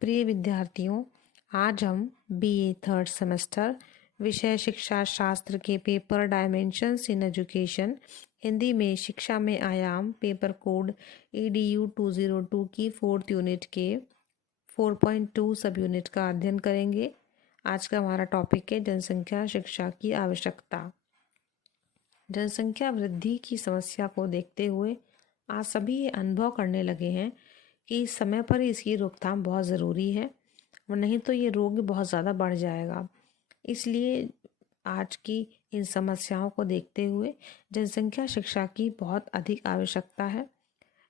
प्रिय विद्यार्थियों, आज हम बीए थर्ड सेमेस्टर विषय शिक्षा शास्त्र के paper dimensions in education Hindi में शिक्षा में आयाम पेपर कोड EDU 202 की 4th यूनिट के 4.2 सब यूनिट का अध्ययन करेंगे। आज का हमारा टॉपिक है जनसंख्या शिक्षा की आवश्यकता। जनसंख्या वृद्धि की समस्या को देखते हुए आज सभी ये अनुभव करने लगे हैं कि समय पर ही इसकी रोकथाम बहुत ज़रूरी है, नहीं तो ये रोग बहुत ज़्यादा बढ़ जाएगा। इसलिए आज की इन समस्याओं को देखते हुए जनसंख्या शिक्षा की बहुत अधिक आवश्यकता है।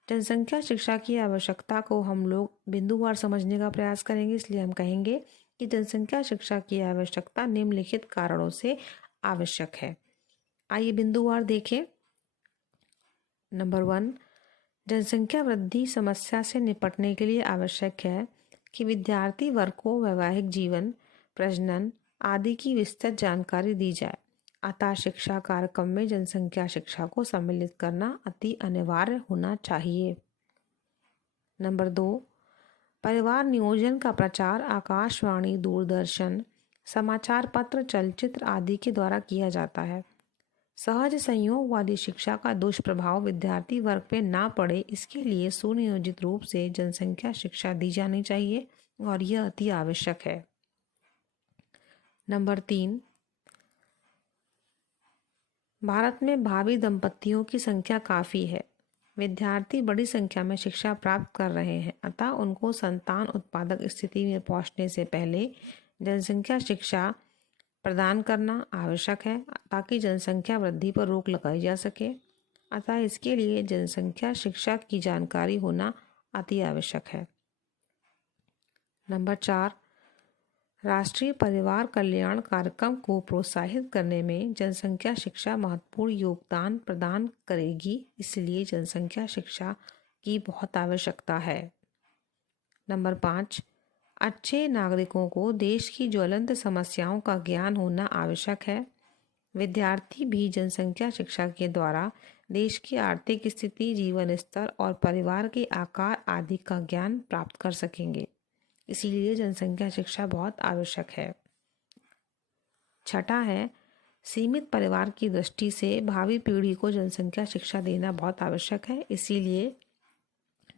जनसंख्या शिक्षा की आवश्यकता को हम लोग बिंदुवार समझने का प्रयास करेंगे। इसलिए हम कहेंगे कि जनसंख्या शिक्षा की आवश्यकता निम्नलिखित कारणों से आवश्यक है। आइए बिंदुवार देखें। नंबर 1, जनसंख्या वृद्धि समस्या से निपटने के लिए आवश्यक है कि विद्यार्थी वर्ग को वैवाहिक जीवन, प्रजनन आदि की विस्तृत जानकारी दी जाए। अतः शिक्षा कार्यक्रम में जनसंख्या शिक्षा को सम्मिलित करना अति अनिवार्य होना चाहिए। नंबर 2, परिवार नियोजन का प्रचार आकाशवाणी, दूरदर्शन, समाचार पत्र, चलचित्र आदि के द्वारा किया जाता है। सहज संयोग वाली शिक्षा का दुष्प्रभाव विद्यार्थी वर्ग पे ना पड़े, इसके लिए सुनियोजित रूप से जनसंख्या शिक्षा दी जानी चाहिए और यह अति आवश्यक है। नंबर 3, भारत में भावी दंपतियों की संख्या काफ़ी है। विद्यार्थी बड़ी संख्या में शिक्षा प्राप्त कर रहे हैं, अतः उनको संतान उत्पादक स्थिति में पहुंचने से पहले जनसंख्या शिक्षा प्रदान करना आवश्यक है ताकि जनसंख्या वृद्धि पर रोक लगाई जा सके। अतः इसके लिए जनसंख्या शिक्षा की जानकारी होना अति आवश्यक है। नंबर 4, राष्ट्रीय परिवार कल्याण कार्यक्रम को प्रोत्साहित करने में जनसंख्या शिक्षा महत्वपूर्ण योगदान प्रदान करेगी, इसलिए जनसंख्या शिक्षा की बहुत आवश्यकता है। नंबर 5, अच्छे नागरिकों को देश की ज्वलंत समस्याओं का ज्ञान होना आवश्यक है। विद्यार्थी भी जनसंख्या शिक्षा के द्वारा देश की आर्थिक स्थिति, जीवन स्तर और परिवार के आकार आदि का ज्ञान प्राप्त कर सकेंगे, इसीलिए जनसंख्या शिक्षा बहुत आवश्यक है। छठा है, सीमित परिवार की दृष्टि से भावी पीढ़ी को जनसंख्या शिक्षा देना बहुत आवश्यक है, इसीलिए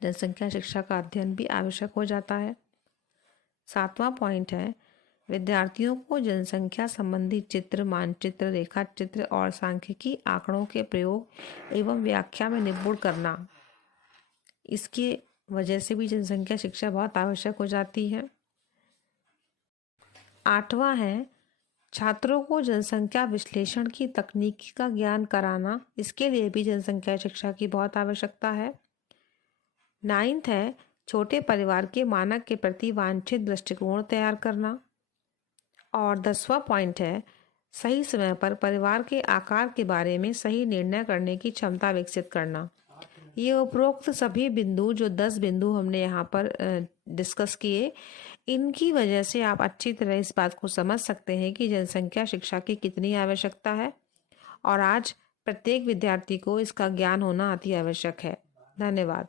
जनसंख्या शिक्षा का अध्ययन भी आवश्यक हो जाता है। 7वां पॉइंट है, विद्यार्थियों को जनसंख्या संबंधी चित्र, मानचित्र, रेखा चित्र और सांख्यिकी आंकड़ों के प्रयोग एवं व्याख्या में निपुण करना। इसकी वजह से भी जनसंख्या शिक्षा बहुत आवश्यक हो जाती है। 8वां है, छात्रों को जनसंख्या विश्लेषण की तकनीकी का ज्ञान कराना, इसके लिए भी जनसंख्या शिक्षा की बहुत आवश्यकता है। 9th है, छोटे परिवार के मानक के प्रति वांछित दृष्टिकोण तैयार करना। और 10वां पॉइंट है, सही समय पर परिवार के आकार के बारे में सही निर्णय करने की क्षमता विकसित करना। ये उपरोक्त सभी बिंदु, जो 10 बिंदु हमने यहाँ पर डिस्कस किए, इनकी वजह से आप अच्छी तरह इस बात को समझ सकते हैं कि जनसंख्या शिक्षा की कितनी आवश्यकता है और आज प्रत्येक विद्यार्थी को इसका ज्ञान होना अति आवश्यक है। धन्यवाद।